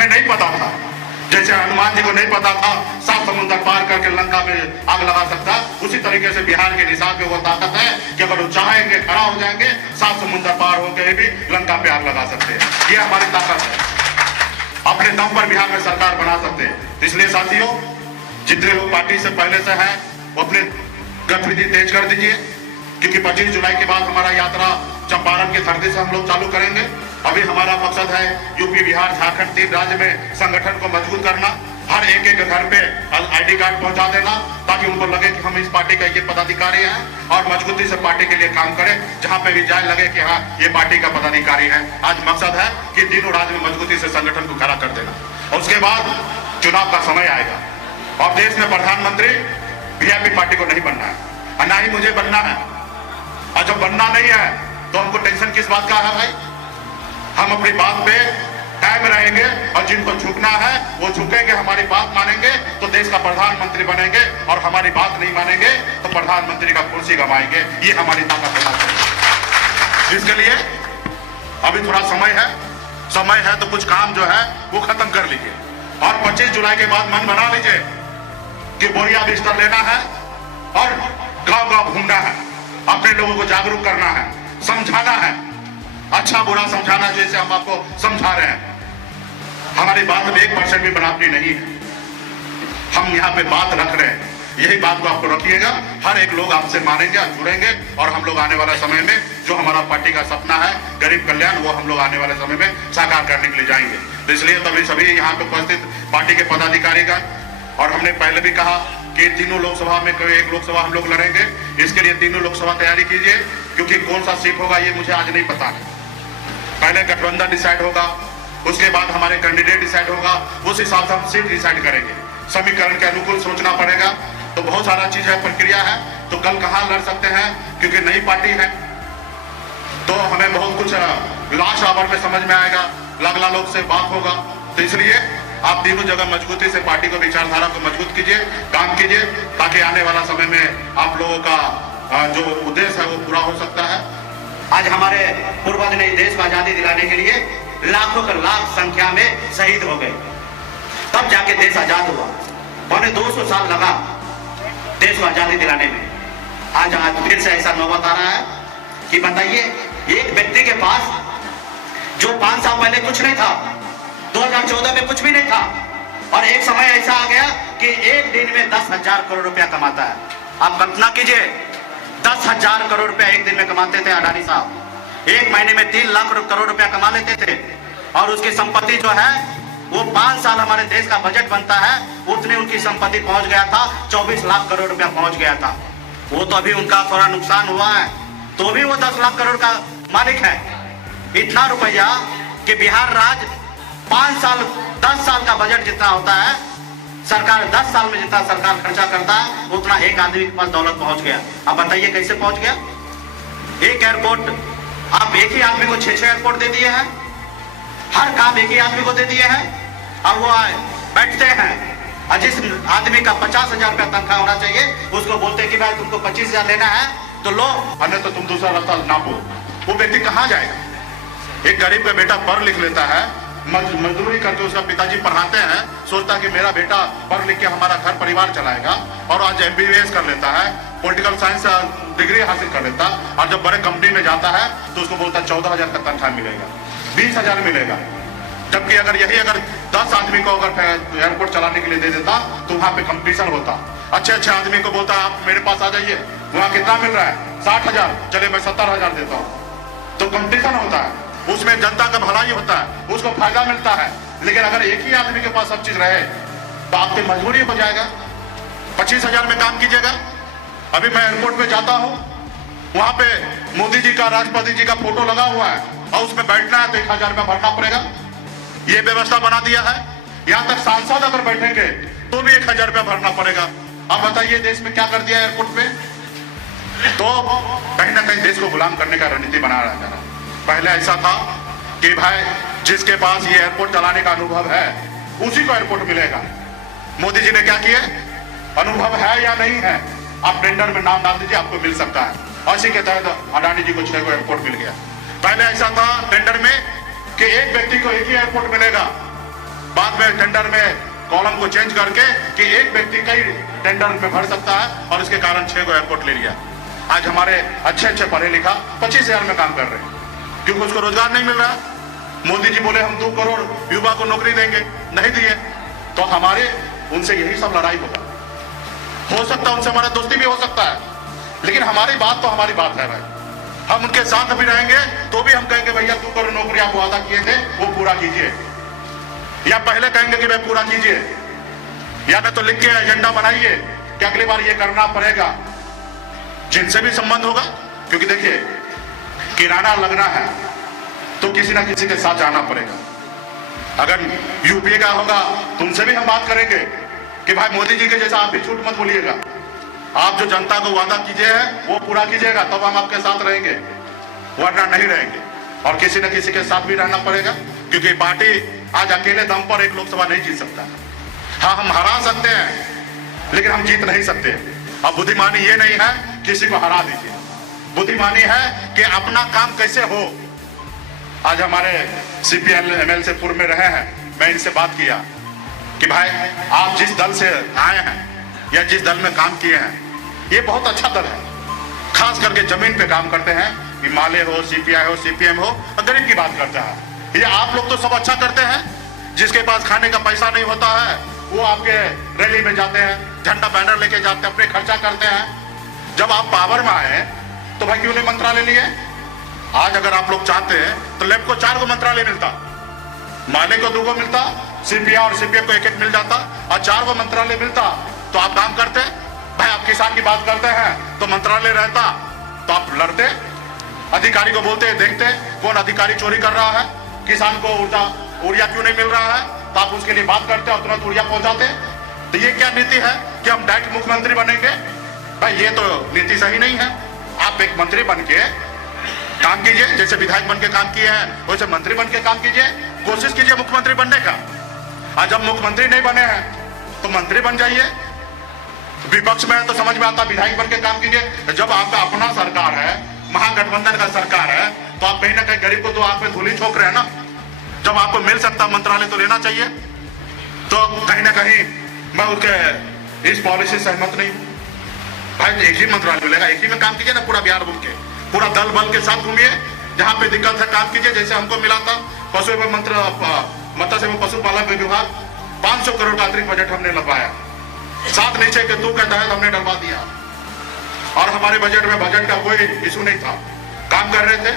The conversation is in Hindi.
हमें नहीं पता था, जैसे हनुमान जी को नहीं पता था 7 समुद्र पार करके लंका में आग लगा सकता, उसी तरीके से बिहार के निषाद में वो ताकत है कि अगर वो चाहेंगे खड़ा हो जाएंगे, 7 समुद्र पार होकर भी लंका पे आग लगा सकते हैं। ये हमारी ताकत है, अपने दम पर बिहार में सरकार बना सकते हैं। इसलिए साथियों, जितने लोग पार्टी से पहले से हैं वो अपने गतिविधि तेज कर दीजिए, क्योंकि 25 जुलाई के बाद हमारा यात्रा चंपारण की धरती से हम लोग चालू करेंगे। अभी हमारा मकसद है यूपी, बिहार, झारखंड 3 राज्य में संगठन को मजबूत करना, हर एक घर पे ID कार्ड पहुंचा देना, ताकि उनको लगे कि हम इस पार्टी का ये पदाधिकारी हैं और मजबूती से पार्टी के लिए काम करें। जहां पे भी जाए लगे कि हाँ ये पार्टी का पदाधिकारी है। आज मकसद है कि तीनों राज्य में मजबूती से संगठन को खड़ा कर देना, और उसके बाद चुनाव का समय आएगा और देश में प्रधानमंत्री VIP पार्टी को नहीं बनना है, और ना ही मुझे बनना है। और जब बनना नहीं है तो हमको टेंशन किस बात का है भाई? हम अपनी बात पे कायम रहेंगे, और जिनको झुकना है वो झुकेंगे, हमारी बात मानेंगे तो देश का प्रधानमंत्री बनेंगे, और हमारी बात नहीं मानेंगे तो प्रधानमंत्री का कुर्सी गंवाएंगे। ये हमारी ताकत होना चाहिए। इसके लिए अभी थोड़ा समय है तो कुछ काम जो है वो खत्म कर लीजिए, और 25 जुलाई के बाद मन बना लीजिए कि बोरिया बिस्तर लेना है और गांव-गांव घूमना है, अपने लोगों को जागरूक करना है, समझाना है, अच्छा बुरा समझाना, जैसे हम आपको समझा रहे हैं। हमारी बात में 1% भी बनावटी नहीं है, हम यहाँ पे बात रख रहे हैं, यही बात को आपको रखिएगा। हर एक लोग आपसे मानेंगे और जुड़ेंगे, और हम लोग आने वाले समय में जो हमारा पार्टी का सपना है गरीब कल्याण, वो हम लोग आने वाले समय में साकार करने के लिए जाएंगे। तो इसलिए तभी सभी यहाँ पे उपस्थित पार्टी के पदाधिकारी का, और हमने पहले भी कहा कि तीनों लोकसभा में कोई एक लोकसभा हम लोग लड़ेंगे, इसके लिए तीनों लोकसभा तैयारी कीजिए, क्योंकि कौन सा सीट होगा ये मुझे आज नहीं पता है। पहले गठबंधन डिसाइड होगा, उसके बाद हमारे कैंडिडेट डिसाइड होगा, उस हिसाब से हम सीट डिसाइड करेंगे। समीकरण के अनुकूल सोचना पड़ेगा, तो बहुत सारा चीज है, प्रक्रिया है। तो कल कहाँ लड़ सकते हैं, क्योंकि नई पार्टी है तो हमें बहुत कुछ लास्ट आवर में समझ में आएगा, लगला लोग से बात होगा। तो इसलिए आप तीनों जगह मजबूती से पार्टी को, विचारधारा को मजबूत कीजिए, काम कीजिए, ताकि आने वाला समय में आप लोगों का जो उद्देश्य है वो पूरा हो सकता है। आज हमारे पूर्वज ने देश को आजादी दिलाने के लिए लाखों का लाख संख्या में शहीद हो गए, तब जाके देश आजाद हुआ। पौने 200 साल लगा देश को आजादी दिलाने में। आज फिर से ऐसा नौबत आ रहा है कि बताइए, एक व्यक्ति के पास जो 5 साल पहले कुछ नहीं था, 2014 में कुछ भी नहीं था, और एक समय ऐसा आ गया कि एक दिन में 10,000 करोड़ रुपया कमाता है। आप कल्पना कीजिए, 10,000 करोड़ रुपया एक दिन में कमाते थे अडानी साहब। एक महीने में 3 लाख करोड़ रुपया कमा लेते थे, और उसकी संपत्ति जो है वो 5 साल हमारे देश का बजट बनता है उतने उनकी संपत्ति पहुंच गया था, 24 लाख करोड़ रुपया पहुंच गया था। वो तो अभी उनका थोड़ा नुकसान हुआ है, तो भी वो 10 लाख करोड़ का मालिक है। इतना रुपया कि बिहार राज्य 5 साल 10 साल का बजट जितना होता है, सरकार 10 साल में जितना सरकार खर्चा करता है उतना एक आदमी के पास दौलत पहुंच गया। अब बताइए कैसे पहुंच गया? एक एयरपोर्ट, आप एक ही आदमी को 6 एयरपोर्ट दे दिए हैं, हर काम एक ही आदमी को दे दिए हैं, और वो बैठते हैं, और जिस आदमी का 50,000 रुपया तनख्वाह होना चाहिए उसको बोलते हैं कि भाई तुमको 25,000 लेना है तो लो, अन्य तो तुम दूसरा रास्ता नापो। वो व्यक्ति कहाँ जाएगा? एक गरीब का बेटा पढ़ लिख लेता है, मजदूरी करके उसका पिताजी पढ़ाते हैं, सोचता है कि मेरा बेटा पढ़ लिख के हमारा घर परिवार चलाएगा, और आज MBBS कर लेता है, पॉलिटिकल साइंस डिग्री हासिल कर लेता, और जब बड़े कंपनी में जाता है तो उसको बोलता है 14,000 का तनख्वाह मिलेगा, 20,000 मिलेगा। जबकि अगर 10 आदमी को अगर एयरपोर्ट चलाने के लिए दे देता तो वहां पे कंपटीशन होता, अच्छे आदमी को बोलता है आप मेरे पास आ जाइए, वहां कितना मिल रहा है 60,000, चले मैं 70,000 देता हूँ। तो कंपटीशन होता है, उसमें जनता का भलाई होता है, उसको फायदा मिलता है। लेकिन अगर एक ही आदमी के पास सब चीज रहे तो आपकी मजबूरी हो जाएगा। 25,000 में काम कीजिएगा। अभी मैं एयरपोर्ट पे जाता हूँ, वहां पे मोदी जी का, राष्ट्रपति जी का फोटो लगा हुआ है, और उसमें बैठना है तो 1,000 रुपया भरना पड़ेगा। ये व्यवस्था बना दिया है। यहाँ तक सांसद अगर बैठेंगे तो भी 1,000 रुपया भरना पड़ेगा। अब बताइए देश में क्या कर दिया एयरपोर्ट पे? तो कहीं ना कहीं देश को गुलाम करने का रणनीति बना रहा है। पहले ऐसा था कि भाई जिसके पास ये एयरपोर्ट चलाने का अनुभव है उसी को एयरपोर्ट मिलेगा। मोदी जी ने क्या किया? अनुभव है या नहीं है, आप टेंडर में नाम डाल दीजिए, आपको मिल सकता है। इसी के तहत अडानी जी को 6 को एयरपोर्ट मिल गया। पहले ऐसा था टेंडर में कि एक व्यक्ति को एक ही एयरपोर्ट मिलेगा, बाद में टेंडर में कॉलम को चेंज करके कि एक व्यक्ति कई टेंडर में भर सकता है, और इसके कारण 6 को एयरपोर्ट ले लिया। आज हमारे अच्छे पढ़े लिखा 25,000 में काम कर रहे हैं, क्योंकि उसको रोजगार नहीं मिल रहा। मोदी जी बोले हम 2 करोड़ युवा को नौकरी देंगे, नहीं दिए, तो हमारे उनसे यही सब लड़ाई होगा। हो सकता है उनसे हमारा दोस्ती भी हो सकता है, लेकिन हमारी बात तो हमारी बात है भाई। हम उनके साथ भी रहेंगे तो भी हम कहेंगे भैया 2 करोड़ नौकरी आप वादा किए थे वो पूरा कीजिए, या पहले कहेंगे कि भाई पूरा कीजिए, या नहीं तो लिख के एजेंडा बनाइए कि अगली बार ये करना पड़ेगा, जिनसे भी संबंध होगा। क्योंकि देखिए किराना लगना है तो किसी ना किसी के साथ जाना पड़ेगा। अगर यूपीए का होगा तो उनसे भी हम बात करेंगे कि भाई मोदी जी के जैसा आप भी झूठ मत बोलिएगा, आप जो जनता को वादा कीजिए है वो पूरा कीजिएगा, तब हम आपके साथ रहेंगे, वरना नहीं रहेंगे। और किसी न किसी के साथ भी रहना पड़ेगा, क्योंकि पार्टी आज अकेले दम पर एक लोकसभा नहीं जीत सकता। हाँ, हम हरा सकते हैं लेकिन हम जीत नहीं सकते। अब बुद्धिमानी ये नहीं है किसी को हरा दीजिए, बुद्धिमानी है कि अपना काम कैसे हो। आज हमारे CPI ML से पूर्व में रहे हैं, मैं इनसे बात किया कि भाई आप जिस दल से आए हैं या जिस दल में काम किए हैं ये बहुत अच्छा दल है, खास करके जमीन पे काम करते हैं, हिमालय हो, CPI हो, CPM हो, गरीब की बात करता है। ये आप लोग तो सब अच्छा करते हैं, जिसके पास खाने का पैसा नहीं होता है वो आपके रैली में जाते हैं, झंडा बैनर लेके जाते हैं, अपने खर्चा करते हैं। जब आप पावर में आए तो भाई क्यों नहीं मंत्रालय लिए? आज अगर आप लोग चाहते हैं तो लेफ्ट को 4 मंत्रालय मिलता, माले को 2 मिलता, CPI और CPF को 1 मिल जाता, और 4 मंत्रालय मिलता तो आप काम करते। भाई आप किसान की बात करते हैं तो मंत्रालय रहता तो आप लड़ते, अधिकारी को बोलते देखते कौन अधिकारी चोरी कर रहा है, किसान को यूरिया क्यों नहीं मिल रहा है, तो आप उसके लिए बात करते और तुरंत यूरिया पहुंचाते। तो ये क्या नीति है कि हम डायरेक्ट मुख्यमंत्री बनेंगे? भाई ये तो नीति सही नहीं है। आप एक मंत्री बन के काम कीजिए, जैसे विधायक बन के काम किए हैं वैसे मंत्री बन के काम कीजिए, कोशिश कीजिए मुख्यमंत्री बनने का। आज जब मुख्यमंत्री नहीं बने हैं तो मंत्री बन जाइए, विपक्ष में है तो समझ में आता विधायक बन के काम कीजिए। जब आपका अपना सरकार है, महागठबंधन का सरकार है, तो आप कहीं ना कहीं गरीब को तो आप में धूली छोक रहे हैं ना। जब आपको मिल सकता मंत्रालय तो लेना चाहिए। तो कहीं ना कहीं मैं उसके इस पॉलिसी से सहमत नहीं हूं। भाई एक ही मंत्रालय मिलेगा, एक ही में काम कीजिए ना, पूरा बिहार घूम के, पूरा दल बल के साथ घूमिए, जहां पे दिक्कत है काम कीजिए। जैसे हमको मिला था पशु एवं मत्स्य एवं पशुपालन विभाग 500 करोड़ का अतिरिक्त बजट हमने लगवाया, 7 नीचे के 2 के तहत हमने डलवा दिया, और हमारे बजट में बजट का कोई इशू नहीं था, काम कर रहे थे।